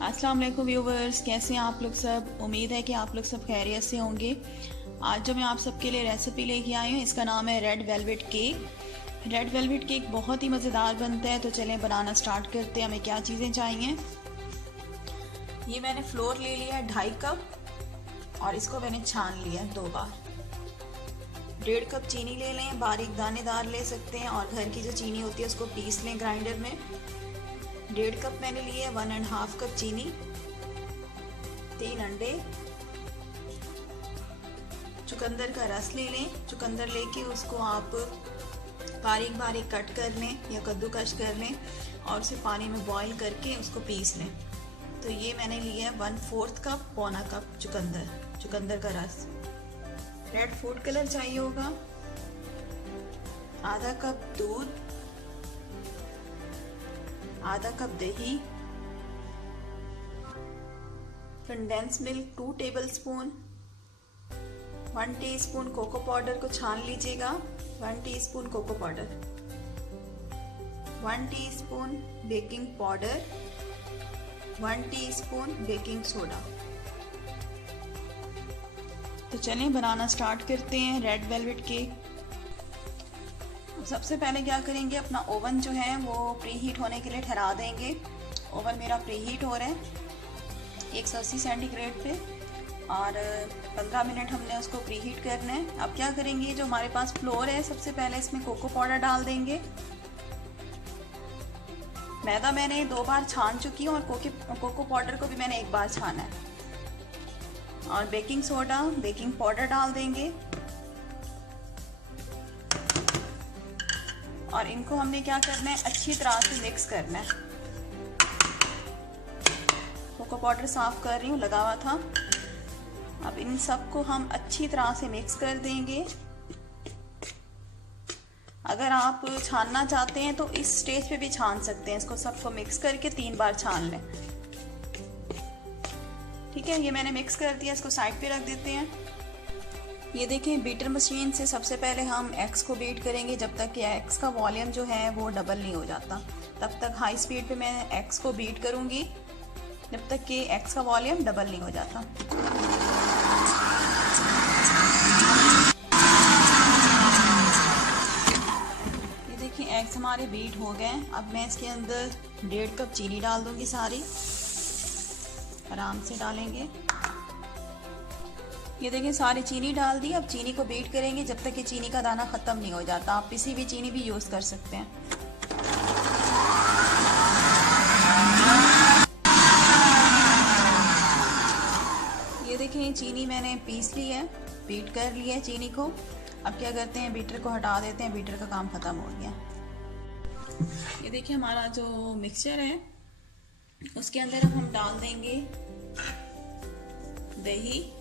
अस्सलाम वालेकुम व्यूवर्स, कैसे हैं आप लोग सब। उम्मीद है कि आप लोग सब खैरियत से होंगे। आज जो मैं आप सबके लिए रेसिपी लेके आई हूँ इसका नाम है red velvet cake. Red velvet cake बहुत ही मज़ेदार बनता है, तो चलें बनाना स्टार्ट करते हैं। हमें क्या चीज़ें चाहिए। ये मैंने फ्लोर ले लिया है 2.5 कप और इसको मैंने छान लिया है 2 बार। 1.5 कप चीनी ले लें, बारीक दानेदार ले सकते हैं, और घर की जो चीनी होती है उसको पीस लें ग्राइंडर में। 1.5 कप मैंने लिए 1.5 कप चीनी, 3 अंडे, चुकंदर का रस ले लें। चुकंदर लेके उसको आप बारीक बारीक कट कर लें या कद्दूकश कर लें और उसे पानी में बॉईल करके उसको पीस लें। तो ये मैंने लिया है 1/4 कप, पौना कप चुकंदर का रस। रेड फूड कलर चाहिए होगा, आधा कप दूध, आधा कप दही, condense milk 2 tablespoon, 1 teaspoon cocoa powder को छान लीजिएगा, 1 teaspoon cocoa powder, 1 teaspoon baking powder, 1 teaspoon baking soda. तो चलें बनाना स्टार्ट करते हैं रेड वेलवेट केक। सबसे पहले क्या करेंगे, अपना ओवन जो है वो प्री हीट होने के लिए ठहरा देंगे। ओवन मेरा प्री हीट हो रहा है 180 सेंटीग्रेड पे, और 15 मिनट हमने उसको प्री हीट करना है। अब क्या करेंगे, जो हमारे पास फ्लोर है सबसे पहले इसमें कोको पाउडर डाल देंगे। मैदा मैंने 2 बार छान चुकी हूँ और कोको पाउडर को भी मैंने 1 बार छाना है। और बेकिंग सोडा, बेकिंग पाउडर डाल देंगे, और इनको हमने क्या करना है, अच्छी तरह से मिक्स करना है। कोको पाउडर साफ कर रही हूँ, लगा हुआ था। अब इन सबको हम अच्छी तरह से मिक्स कर देंगे। अगर आप छानना चाहते हैं तो इस स्टेज पे भी छान सकते हैं। इसको सबको मिक्स करके 3 बार छान लें। ठीक है, ये मैंने मिक्स कर दिया, इसको साइड पे रख देते हैं। ये देखें, बीटर मशीन से सबसे पहले हम एग्स को बीट करेंगे जब तक कि एग्स का वॉल्यूम जो है वो डबल नहीं हो जाता। तब तक हाई स्पीड पे मैं एग्स को बीट करूंगी जब तक कि एग्स का वॉल्यूम डबल नहीं हो जाता। ये देखिए, एग्स हमारे बीट हो गए। अब मैं इसके अंदर 1.5 कप चीनी डाल दूंगी, सारी आराम से डालेंगे। ये देखिए, सारी चीनी डाल दी। अब चीनी को बीट करेंगे जब तक कि चीनी का दाना ख़त्म नहीं हो जाता। आप पिसी हुई चीनी भी यूज़ कर सकते हैं। ये देखिए, चीनी मैंने पीस ली है, बीट कर ली है चीनी को। अब क्या करते हैं, बीटर को हटा देते हैं। बीटर का काम ख़त्म हो गया। ये देखिए, हमारा जो मिक्सचर है उसके अंदर हम डाल देंगे दही,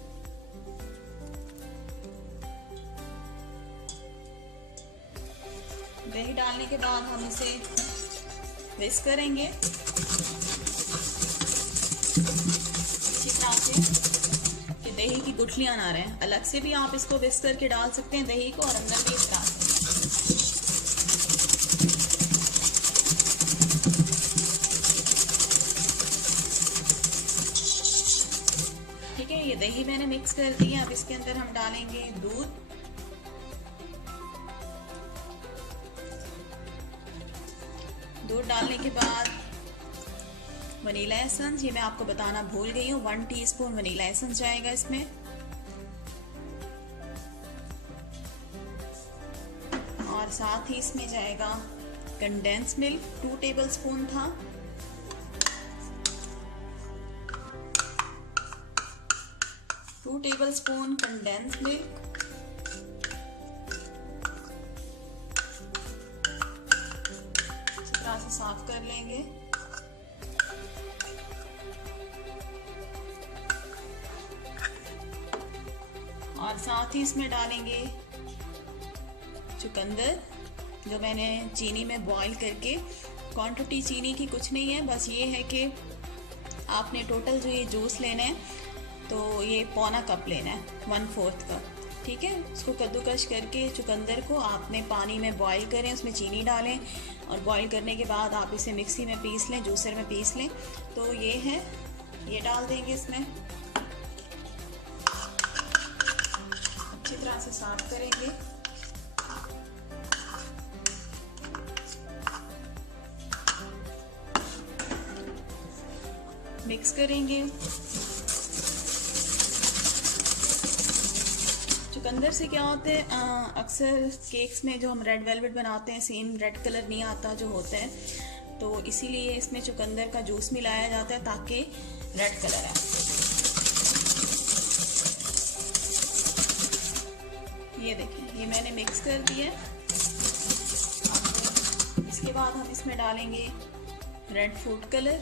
दही डालने के बाद हम इसे विस्क करेंगे अच्छी तरह से कि दही की गुठलियां ना रहें। अलग से भी आप इसको विस्क करके डाल सकते हैं दही को, और अंदर भी इस तरह से। ठीक है, ये दही मैंने मिक्स कर दी है। अब इसके अंदर हम डालेंगे दूध, दूध डालने के बाद वनीला एसेंस, ये मैं आपको बताना भूल गई हूँ, 1 टीस्पून वनीला एसेंस जाएगा इसमें। और साथ ही इसमें जाएगा कंडेंस मिल्क, 2 टेबलस्पून था। टेबलस्पून कंडेंस मिल्क, से साफ कर लेंगे। और साथ ही इसमें डालेंगे चुकंदर, जो मैंने चीनी में बॉईल करके। क्वांटिटी चीनी की कुछ नहीं है, बस ये है कि आपने टोटल जो ये जूस लेना है तो ये पौना कप लेना है, 1/4 कप। ठीक है, उसको कद्दूकश करके चुकंदर को आपने पानी में बॉईल करें, उसमें चीनी डालें और बॉईल करने के बाद आप इसे मिक्सी में पीस लें, जूसर में पीस लें। तो ये है ये डाल देंगे इसमें, अच्छी तरह से साफ करेंगे। मिक्स करेंगे। चुकंदर से क्या होता है, अक्सर केक्स में जो हम रेड वेलवेट बनाते हैं सेम रेड कलर नहीं आता जो होता है, तो इसीलिए इसमें चुकंदर का जूस मिलाया जाता है ताकि रेड कलर आए। ये देखें, ये मैंने मिक्स कर दिया। इसके बाद हम इसमें डालेंगे रेड फूड कलर।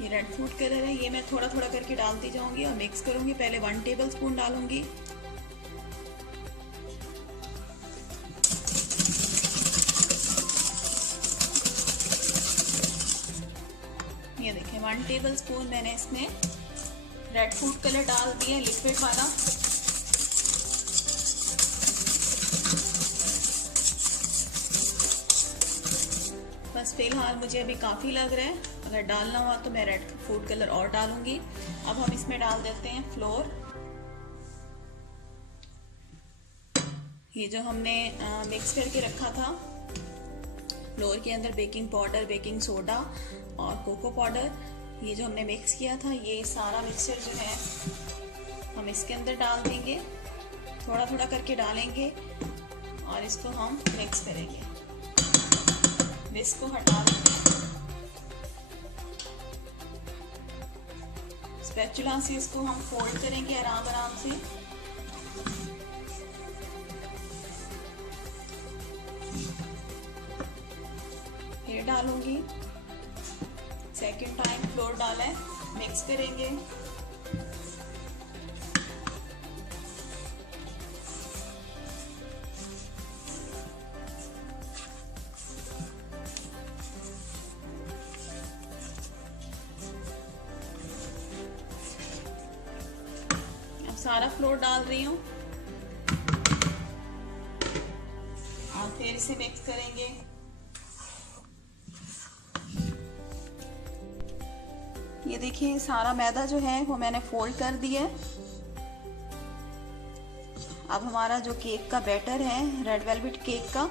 ये रेड फूड कलर है, ये मैं थोड़ा थोड़ा करके डालती जाऊंगी और मिक्स करूंगी। पहले 1 टेबल स्पून डालूंगी। ये देखें 1 टेबल स्पून मैंने इसमें रेड फूड कलर डाल दिया, लिक्विड वाला। बस फिलहाल मुझे अभी काफ़ी लग रहा है, अगर डालना हुआ तो मैं रेड फूड कलर और डालूंगी। अब हम इसमें डाल देते हैं फ्लोर। ये जो हमने मिक्स करके रखा था, फ्लोर के अंदर बेकिंग पाउडर, बेकिंग सोडा और कोको पाउडर, ये जो हमने मिक्स किया था, ये सारा मिक्सचर जो है हम इसके अंदर डाल देंगे। थोड़ा थोड़ा करके डालेंगे और इसको हम मिक्स करेंगे। विस्क को हटा देंगे, स्पैचुला से इसको हम फोल्ड करेंगे आराम आराम से। फिर डालूंगी, सेकंड टाइम फ्लोर डाला है, मिक्स करेंगे। सारा फ्लोर डाल रही हूँ और फिर इसे मिक्स करेंगे। ये देखिए सारा मैदा जो है वो मैंने फोल्ड कर दिया है। अब हमारा जो केक का बैटर है रेड वेलवेट केक का,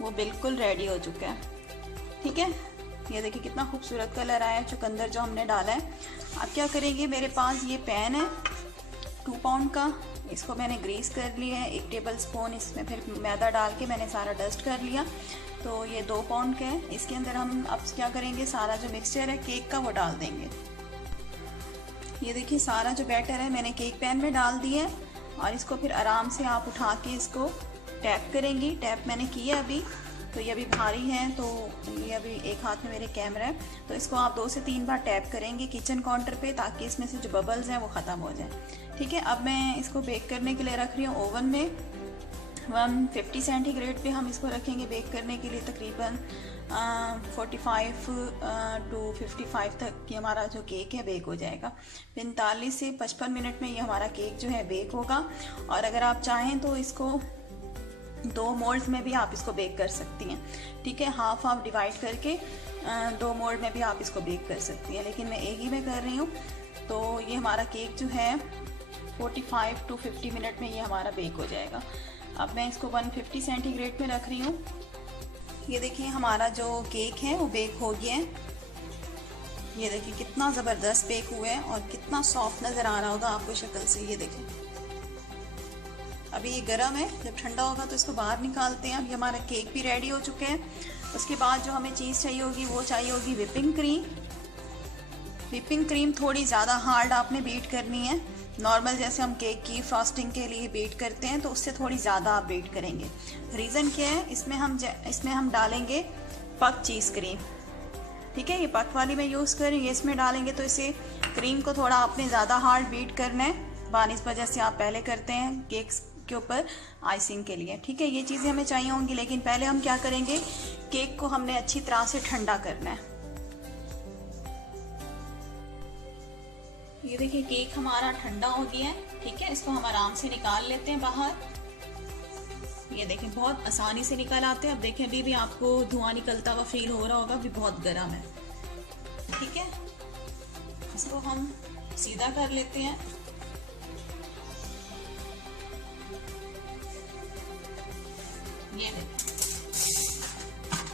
वो बिल्कुल रेडी हो चुका है। ठीक है, ये देखिए कितना खूबसूरत कलर आया है चुकंदर जो हमने डाला है। अब क्या करेंगे, मेरे पास ये पैन है 2 पाउंड का, इसको मैंने ग्रीस कर लिया है। 1 टेबल स्पून इसमें फिर मैदा डाल के मैंने सारा डस्ट कर लिया। तो ये 2 पाउंड का है। इसके अंदर हम अब क्या करेंगे, सारा जो मिक्सचर है केक का वो डाल देंगे। ये देखिए सारा जो बैटर है मैंने केक पैन में डाल दिया है और इसको फिर आराम से आप उठा के इसको टैप करेंगी। टैप मैंने किया अभी, तो ये अभी भारी है, तो ये अभी एक हाथ में मेरे कैमरा है, तो इसको आप 2 से 3 बार टैप करेंगे किचन काउंटर पे, ताकि इसमें से जो बबल्स हैं वो ख़त्म हो जाए। ठीक है, अब मैं इसको बेक करने के लिए रख रही हूँ ओवन में। 150 सेंटीग्रेड पे हम इसको रखेंगे बेक करने के लिए। तकरीबन 45 to 55 तक ये हमारा जो केक है बेक हो जाएगा। 45 से 55 मिनट में ये हमारा केक जो है बेक होगा। और अगर आप चाहें तो इसको 2 मोल्ड्स में भी आप इसको बेक कर सकती हैं। ठीक है, हाफ हाफ डिवाइड करके 2 मोल्ड में भी आप इसको बेक कर सकती हैं, लेकिन मैं एक ही में कर रही हूँ। तो ये हमारा केक जो है 45 to 50 मिनट में ये हमारा बेक हो जाएगा। अब मैं इसको 150 सेंटीग्रेड में रख रही हूँ। ये देखिए हमारा जो केक है वो बेक हो गया है। ये देखिए कितना ज़बरदस्त बेक हुआ है और कितना सॉफ्ट नज़र आ रहा होगा आपको शक्ल से। ये देखिए अभी ये गर्म है, जब ठंडा होगा तो इसको बाहर निकालते हैं। अभी हमारा केक भी रेडी हो चुके हैं। उसके बाद जो हमें चीज़ चाहिए होगी वो चाहिए होगी विपिंग क्रीम। विपिंग क्रीम थोड़ी ज़्यादा हार्ड आपने बीट करनी है। नॉर्मल जैसे हम केक की फ्रॉस्टिंग के लिए बीट करते हैं तो उससे थोड़ी ज़्यादा आप बीट करेंगे। रीज़न क्या है, इसमें हम डालेंगे पक चीज़ क्रीम। ठीक है, ये पक वाली मैं यूज़ कर रही हूँ। इसमें डालेंगे तो इसे क्रीम को थोड़ा आपने ज़्यादा हार्ड बीट करना है बानिस्बत जैसे आप पहले करते हैं केक्स के ऊपर आइसिंग के लिए। ठीक है, ये चीज़ें हमें चाहिए होंगी, लेकिन पहले हम क्या करेंगे, केक को हमने अच्छी तरह से ठंडा करना है। ये देखिए केक हमारा ठंडा हो गया है। ठीक है, इसको हम आराम से निकाल लेते हैं बाहर। ये देखें बहुत आसानी से निकल आते हैं। अब देखें अभी भी आपको धुआं निकलता हुआ फील हो रहा होगा, अभी बहुत गर्म है। ठीक है, इसको हम सीधा कर लेते हैं। ये देखें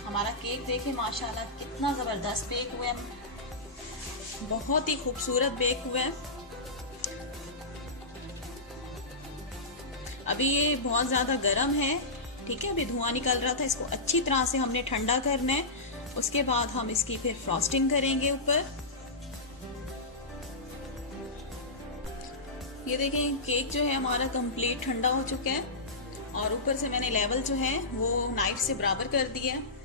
हमारा केक देखें माशाल्लाह कितना ज़बरदस्त बेक हुआ है, बहुत ही खूबसूरत बेक हुआ है। अभी ये बहुत ज़्यादा गर्म है, ठीक है, अभी धुआं निकल रहा था। इसको अच्छी तरह से हमने ठंडा करना है, उसके बाद हम इसकी फिर फ्रॉस्टिंग करेंगे ऊपर। ये देखें केक जो है हमारा कंप्लीट ठंडा हो चुका है और ऊपर से मैंने लेवल जो है वो नाइफ से बराबर कर दिया है।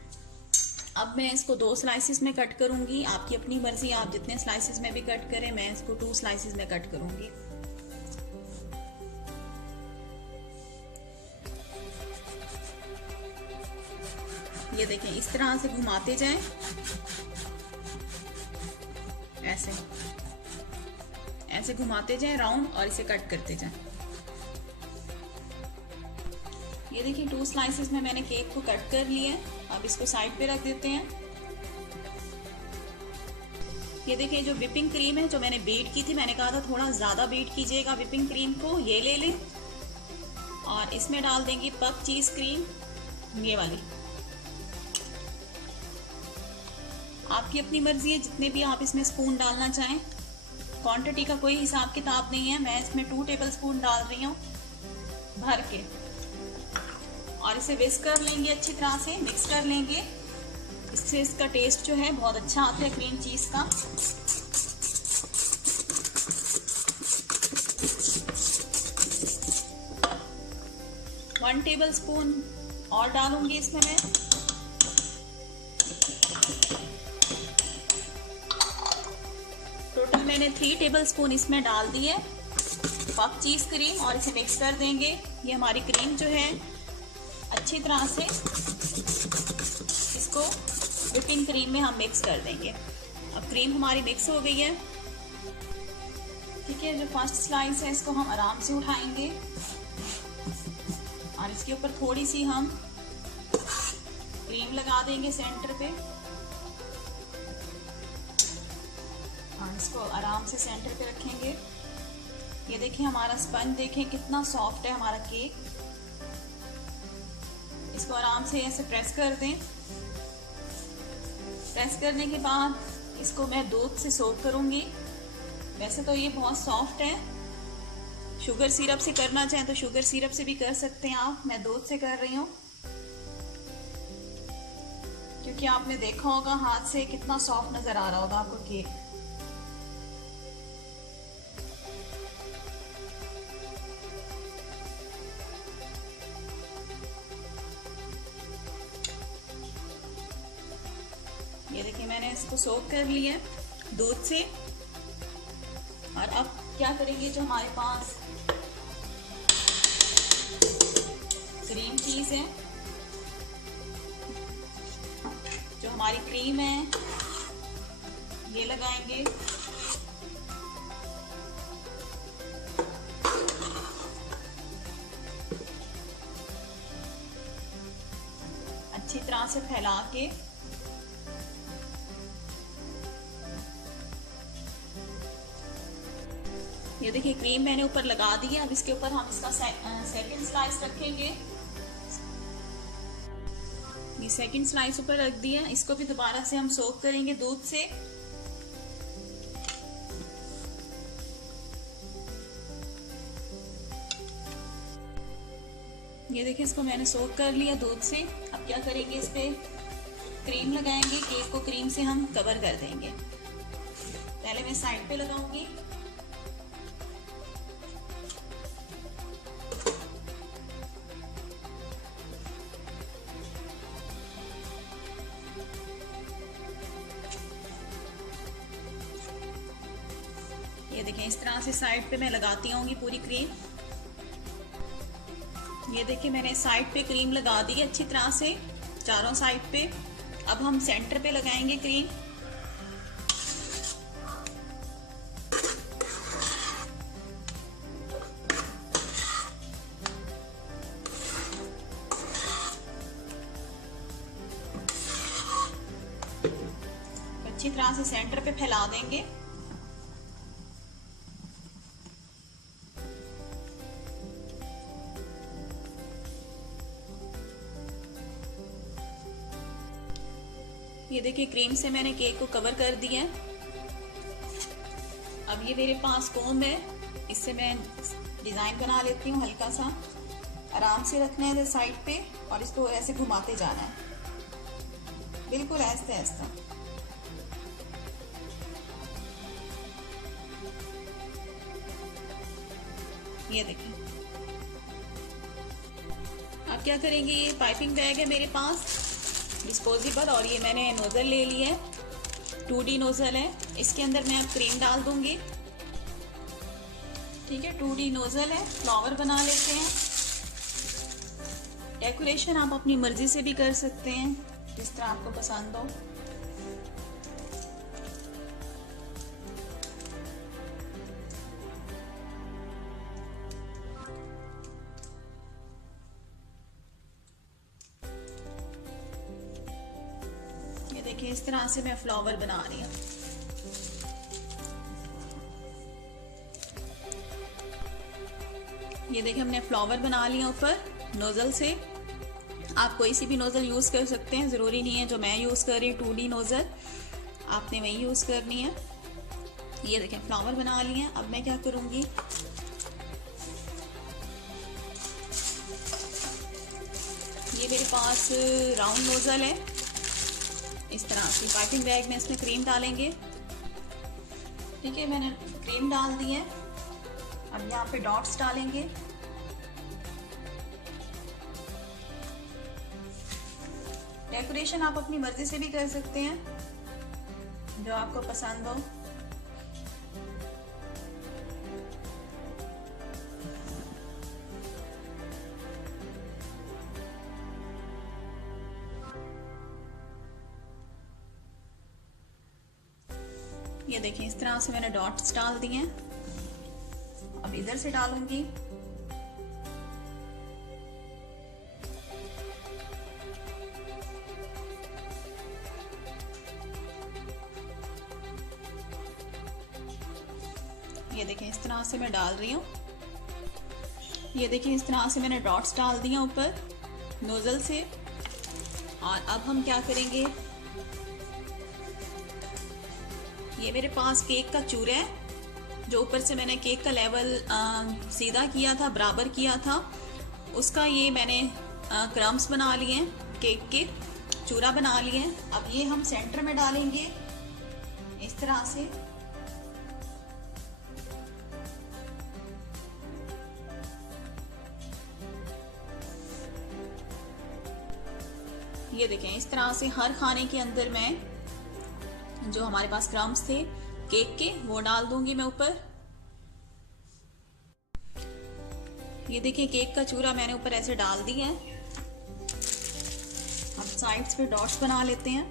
अब मैं इसको 2 स्लाइसिस में कट करूंगी, आपकी अपनी मर्जी, आप जितने स्लाइसिस में भी कट करें, मैं इसको 2 स्लाइसिस में कट करूंगी। ये देखें इस तरह से घुमाते जाएं, ऐसे ऐसे घुमाते जाएं राउंड और इसे कट करते जाएं। ये देखिए 2 स्लाइसेस में मैंने केक को कट कर लिया है। अब इसको साइड पे रख देते हैं। ये देखिए जो व्हिपिंग क्रीम है जो मैंने बीट की थी, मैंने कहा था थोड़ा ज़्यादा बीट कीजिएगा व्हिपिंग क्रीम को, ये ले लें और इसमें डाल देंगे पफ चीज़ क्रीम, ये वाली। आपकी अपनी मर्जी है जितने भी आप इसमें स्पून डालना चाहें, क्वांटिटी का कोई हिसाब किताब नहीं है। मैं इसमें 2 टेबल स्पून डाल रही हूँ भर के और इसे विस्क कर लेंगे, अच्छी तरह से मिक्स कर लेंगे। इससे इसका टेस्ट जो है बहुत अच्छा आता है क्रीम चीज़ का। वन टेबल स्पून और डालूंगी इसमें मैं। टोटल मैंने 3 टेबल स्पून इसमें डाल दिए पफ चीज़ क्रीम और इसे मिक्स कर देंगे। ये हमारी क्रीम जो है अच्छी तरह से इसको व्हिपिंग क्रीम में हम मिक्स कर देंगे। अब क्रीम हमारी मिक्स हो गई है, ठीक है। जो फर्स्ट स्लाइस है इसको हम आराम से उठाएंगे और इसके ऊपर थोड़ी सी हम क्रीम लगा देंगे सेंटर पे और इसको आराम से सेंटर पे रखेंगे। ये देखिए हमारा स्पंज देखें कितना सॉफ्ट है हमारा केक। इसको आराम से ऐसे प्रेस कर दें। प्रेस करने के बाद इसको मैं दूध से सोक करूंगी। वैसे तो ये बहुत सॉफ्ट है, शुगर सिरप से करना चाहें तो शुगर सिरप से भी कर सकते हैं आप, मैं दूध से कर रही हूँ क्योंकि आपने देखा होगा हाथ से कितना सॉफ्ट नजर आ रहा होगा आपको केक। ये देखिए मैंने इसको सोक कर लिया दूध से। और अब क्या करेंगे, जो हमारे पास क्रीम चीज है, जो हमारी क्रीम है, ये लगाएंगे। अच्छी तरह से फैला के ये देखिए क्रीम मैंने ऊपर लगा दी है। अब इसके ऊपर हम इसका सेकंड स्लाइस रखेंगे। ये सेकंड स्लाइस ऊपर रख दिया, इसको भी दोबारा से हम सोक करेंगे दूध से। ये देखिए इसको मैंने सोक कर लिया दूध से। अब क्या करेंगे, इस पे क्रीम लगाएंगे। केक को क्रीम से हम कवर कर देंगे। पहले मैं साइड पे लगाऊंगी। ये देखें इस तरह से साइड पे मैं लगाती आऊंगी पूरी क्रीम। ये देखिए मैंने साइड पे क्रीम लगा दी है अच्छी तरह से चारों साइड पे। अब हम सेंटर पे लगाएंगे क्रीम। अच्छी तरह से सेंटर पे फैला देंगे। ये देखिए क्रीम से मैंने केक को कवर कर दिया है। अब ये मेरे पास कोम है, इससे मैं डिजाइन बना लेती हूँ। हल्का सा आराम से रखना है साइड पे और इसको ऐसे घुमाते जाना है, बिल्कुल ऐसे ऐसे। ये देखिए। अब क्या करेंगे, ये पाइपिंग बैग है मेरे पास डिस्पोजेबल, और ये मैंने नोजल ले लिया है, 2D नोजल है। इसके अंदर मैं अब क्रीम डाल दूंगी। ठीक है, 2D नोजल है। फ्लावर बना लेते हैं। डेकोरेशन आप अपनी मर्जी से भी कर सकते हैं, जिस तरह आपको पसंद हो। ये देखिए इस तरह से मैं फ्लावर बना रही हूँ। ये देखिए हमने फ्लावर बना लिया ऊपर नोजल से। आप कोई सी भी नोजल यूज कर सकते हैं, जरूरी नहीं है जो मैं यूज कर रही हूँ 2D नोजल, आपने वही यूज करनी है। ये देखें फ्लावर बना लिए हैं। अब मैं क्या करूंगी, ये मेरे पास राउंड नोजल है, इस तरह से पाइपिंग बैग में इसमें क्रीम डालेंगे। ठीक है, मैंने क्रीम डाल दी है। अब यहाँ पे डॉट्स डालेंगे। डेकोरेशन आप अपनी मर्जी से भी कर सकते हैं, जो आपको पसंद हो। ये देखिए इस तरह से मैंने डॉट्स डाल दिए हैं। अब इधर से डालूंगी। ये देखिए इस तरह से मैं डाल रही हूँ। ये देखिए इस तरह से मैंने डॉट्स डाल दिए ऊपर नोजल से। और अब हम क्या करेंगे, ये मेरे पास केक का चूरा है, जो ऊपर से मैंने केक का लेवल सीधा किया था, बराबर किया था, उसका ये मैंने क्रम्स बना लिए हैं, केक के चूरा बना लिए हैं। अब ये हम सेंटर में डालेंगे इस तरह से। ये देखें इस तरह से हर खाने के अंदर मैं जो हमारे पास क्रम्स थे केक के वो डाल दूंगी मैं ऊपर। ये देखिए केक का चूरा मैंने ऊपर ऐसे डाल दिया है। अब साइड्स पे डॉट्स बना लेते हैं।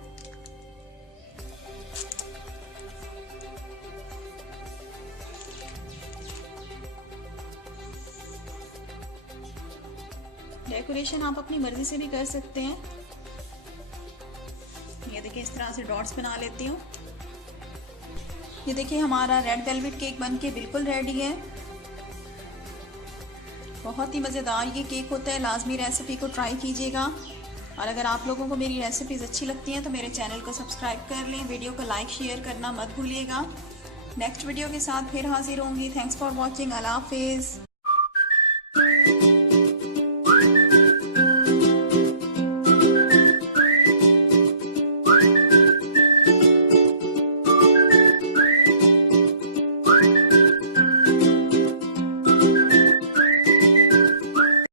डेकोरेशन आप अपनी मर्जी से भी कर सकते हैं। ये देखिए इस तरह से डॉट्स बना लेती हूँ। ये देखिए हमारा रेड वेलवेट केक बनके बिल्कुल रेडी है। बहुत ही मज़ेदार ये केक होता है, लाजमी रेसिपी को ट्राई कीजिएगा। और अगर आप लोगों को मेरी रेसिपीज़ अच्छी लगती हैं तो मेरे चैनल को सब्सक्राइब कर लें, वीडियो को लाइक शेयर करना मत भूलिएगा। नेक्स्ट वीडियो के साथ फिर हाजिर होंगी। Thanks for watching. अल्लाह हाफिज़।